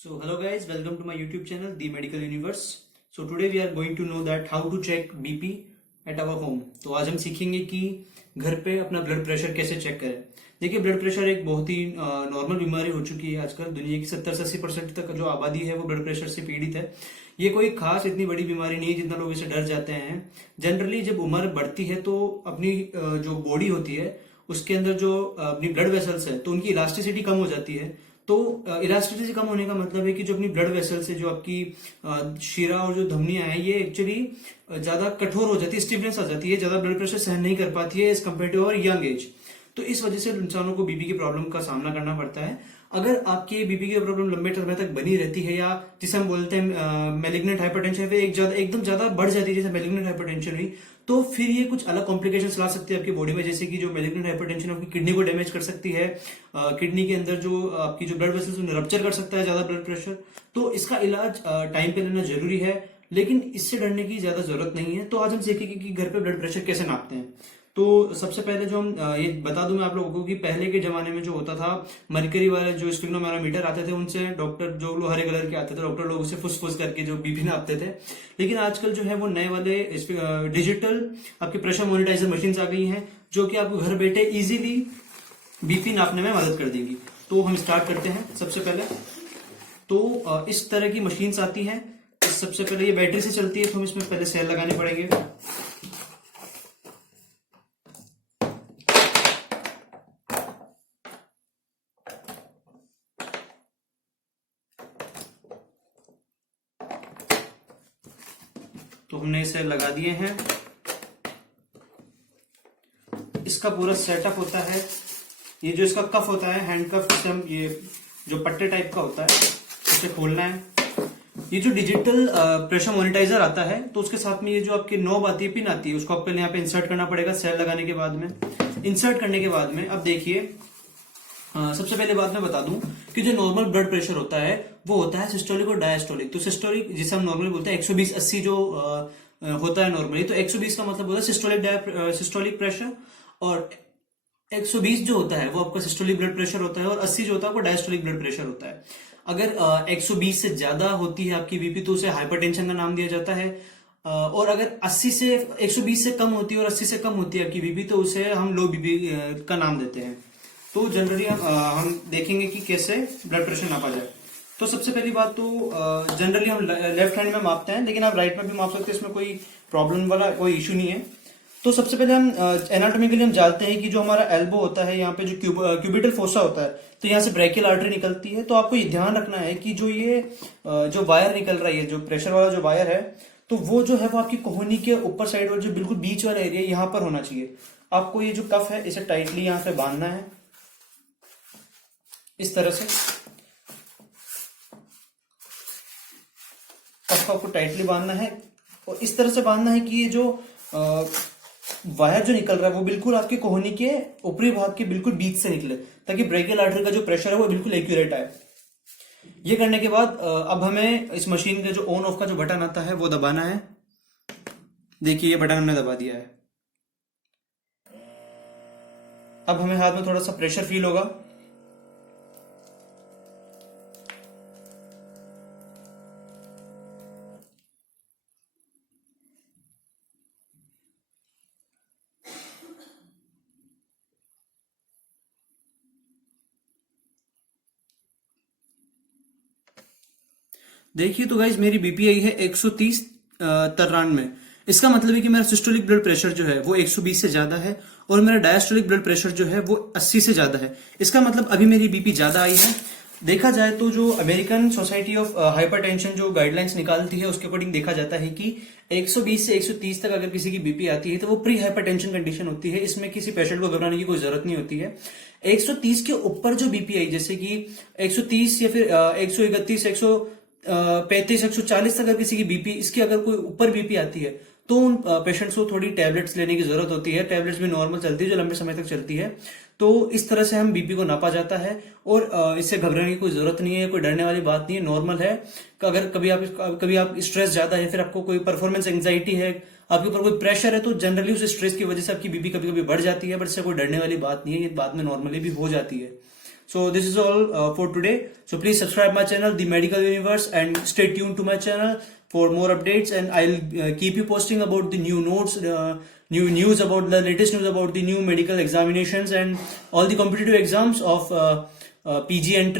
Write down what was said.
So hello guys, welcome to my YouTube channel, The Medical Universe. So today we are going to know that how to check BP at our home. तो आज हम सीखेंगे कि घर पे अपना blood pressure कैसे check करें। देखिए, ब्लड प्रेशर एक बहुत ही नॉर्मल बीमारी हो चुकी है आजकल। दुनिया की 70 से 80% तक जो आबादी है वो ब्लड प्रेशर से पीड़ित है। ये कोई खास इतनी बड़ी बीमारी नहीं है जितना लोग इसे डर जाते हैं। जनरली जब उम्र बढ़ती है तो अपनी जो बॉडी होती है उसके अंदर जो अपनी ब्लड वेसल्स है तो उनकी इलास्टिसिटी कम हो जाती है। तो इलास्टिसिटी कम होने का मतलब है कि जो अपनी ब्लड वेसल्स है, जो आपकी शिरा और जो धमनियां हैं, ये एक्चुअली ज्यादा कठोर हो जाती है, स्टिफनेस आ जाती है, ज्यादा ब्लड प्रेशर सहन नहीं कर पाती है as compare to our young age. तो इस वजह से इंसानों को बीपी की प्रॉब्लम का सामना करना पड़ता है। अगर आपकी बीपी की प्रॉब्लम लंबे समय तक बनी रहती है, या जिसे हम बोलते हैं मैलिग्नेंट हाइपरटेंशन, एकदम ज्यादा बढ़ जाती है जैसे मैलिग्नेंट हाइपरटेंशन हुई, तो फिर ये कुछ अलग कॉम्प्लिकेशंस ला सकती है आपकी बॉडी में। जैसे कि जो मैलिग्नेंट हाइपरटेंशन आपकी किडनी को डैमेज कर सकती है, किडनी के अंदर जो आपकी जो ब्लड वेसल्स उन्हें रप्चर कर सकता है ज्यादा ब्लड प्रेशर। तो इसका इलाज टाइम पे लेना जरूरी है, लेकिन इससे डरने की ज्यादा जरूरत नहीं है। तो आज हम सीखेंगे कि घर पे ब्लड प्रेशर कैसे नापते हैं। तो सबसे पहले जो हम ये बता दूं मैं आप लोगों को कि पहले के जमाने में जो होता था, मरकरी वाले जो स्फिग्नोमेरोमीटर आते थे, उनसे डॉक्टर जो लोग हरे कलर के आते थे, डॉक्टर लोग उसे फुस करके जो बीपी नापते थे। लेकिन आजकल जो है वो नए वाले डिजिटल आपके प्रेशर मॉनिटाइजर मशीन्स आ गई हैं, जो कि आपको घर बैठे इजीली बीपी नापने में मदद कर देंगी। तो हम स्टार्ट करते हैं। सबसे पहले तो इस तरह की मशीन्स आती है। सबसे पहले ये बैटरी से चलती है, तो हम इसमें पहले सेल लगाने पड़ेंगे। तो हमने इसे लगा दिए हैं। इसका पूरा सेटअप होता है। ये जो इसका कफ होता है, हैंड कफ सिस्टम, ये जो पट्टे टाइप का होता है, इसे खोलना है। ये जो डिजिटल प्रेशर मॉनिटाइजर आता है, तो उसके साथ में ये जो आपकी नॉब आती है, पिन आती है, उसको आपको यहाँ पे इंसर्ट करना पड़ेगा सेल लगाने के बाद में। इंसर्ट करने के बाद में अब देखिए, सबसे पहले बात मैं बता दूं कि जो नॉर्मल ब्लड प्रेशर होता है वो होता है सिस्टोलिक और डायस्टोलिक। तो सिस्टोलिक जिसे हम नॉर्मली बोलते हैं 120-80 जो होता है नॉर्मली, तो 120 का मतलब होता है सिस्टोलिक प्रेशर, और 120 जो होता है वो आपका सिस्टोलिक ब्लड प्रेशर होता है, और 80 जो होता है वो डायस्टोलिक ब्लड प्रेशर होता है। अगर 120 से ज्यादा होती है आपकी बीपी तो उसे हाइपरटेंशन का नाम दिया जाता है, और अगर 120 से कम होती है और 80 से कम होती है आपकी बीपी तो उसे हम लो बीपी का नाम देते हैं। तो जनरली हम देखेंगे कि कैसे ब्लड प्रेशर नापा जाए। तो सबसे पहली बात तो जनरली हम लेफ्ट हैंड में मापते हैं, लेकिन आप राइट में भी माप सकते हैं, इसमें कोई प्रॉब्लम वाला कोई इशू नहीं है। तो सबसे पहले हम एनाटॉमिकली हम जानते हैं कि जो हमारा एल्बो होता है, यहाँ पे जो क्यूबिटल फोसा होता है, तो यहाँ से ब्रेकियल आर्टरी निकलती है। तो आपको ये ध्यान रखना है कि जो ये जो वायर निकल रहा है, जो प्रेशर वाला जो वायर है, तो वो जो है वो आपकी कोहनी के ऊपर साइड और जो बिल्कुल बीच वाला एरिया यहाँ पर होना चाहिए। आपको ये जो कफ है इसे टाइटली यहाँ से बांधना है, इस तरह से कफ को आपको टाइटली बांधना है, और इस तरह से बांधना है कि ये जो वायर जो निकल रहा है वो बिल्कुल आपके कोहनी के ऊपरी भाग के बिल्कुल बीच से निकले, ताकि ब्रेकियल आर्टरी का जो प्रेशर है वो बिल्कुल एक्यूरेट आए। ये करने के बाद अब हमें इस मशीन के जो ऑन ऑफ का जो बटन आता है वो दबाना है। देखिए, ये बटन हमने दबा दिया है। अब हमें हाथ में थोड़ा सा प्रेशर फील होगा। देखिए, तो गाइज मेरी बीपी आई है 130 93। इसका मतलब है कि मेरा सिस्टोलिक ब्लड प्रेशर जो है वो 120 से ज्यादा है, और मेरा डायस्टोलिक ब्लड प्रेशर जो है वो 80 से ज्यादा है। इसका मतलब अभी मेरी बीपी ज्यादा आई है। देखा जाए तो जो अमेरिकन सोसाइटी ऑफ हाइपरटेंशन जो गाइडलाइंस निकालती है उसके अकॉर्डिंग देखा जाता है कि 120 से 130 तक अगर किसी की बीपी आती है तो वो प्री हाइपरटेंशन कंडीशन होती है। इसमें किसी पेशेंट को घबराने की कोई जरूरत नहीं होती है। 130 के ऊपर जो बीपी आई, जैसे कि 130 या फिर 131, 135, 140 तक अगर किसी की बीपी, इसकी अगर कोई ऊपर बीपी आती है तो उन पेशेंट्स को थोड़ी टैबलेट्स लेने की जरूरत होती है। टैबलेट्स भी नॉर्मल चलती है जो लंबे समय तक चलती है। तो इस तरह से हम बीपी को नापा जाता है, और इससे घबराने की कोई जरूरत नहीं है, कोई डरने वाली बात नहीं है, नॉर्मल है। अगर कभी आप स्ट्रेस ज्यादा है, फिर आपको कोई परफॉर्मेंस एंग्जाइटी है, आपके ऊपर कोई प्रेशर है, तो जनरली उस स्ट्रेस की वजह से आपकी बीपी कभी कभी बढ़ जाती है, बट इससे कोई डरने वाली बात नहीं है, ये बाद में नॉर्मली भी हो जाती है। So this is all for today. So please subscribe my channel, The Medical Universe, and stay tuned to my channel for more updates. And I'll keep you posting about the new notes, new news about the latest news about the new medical examinations and all the competitive exams of PG entrance.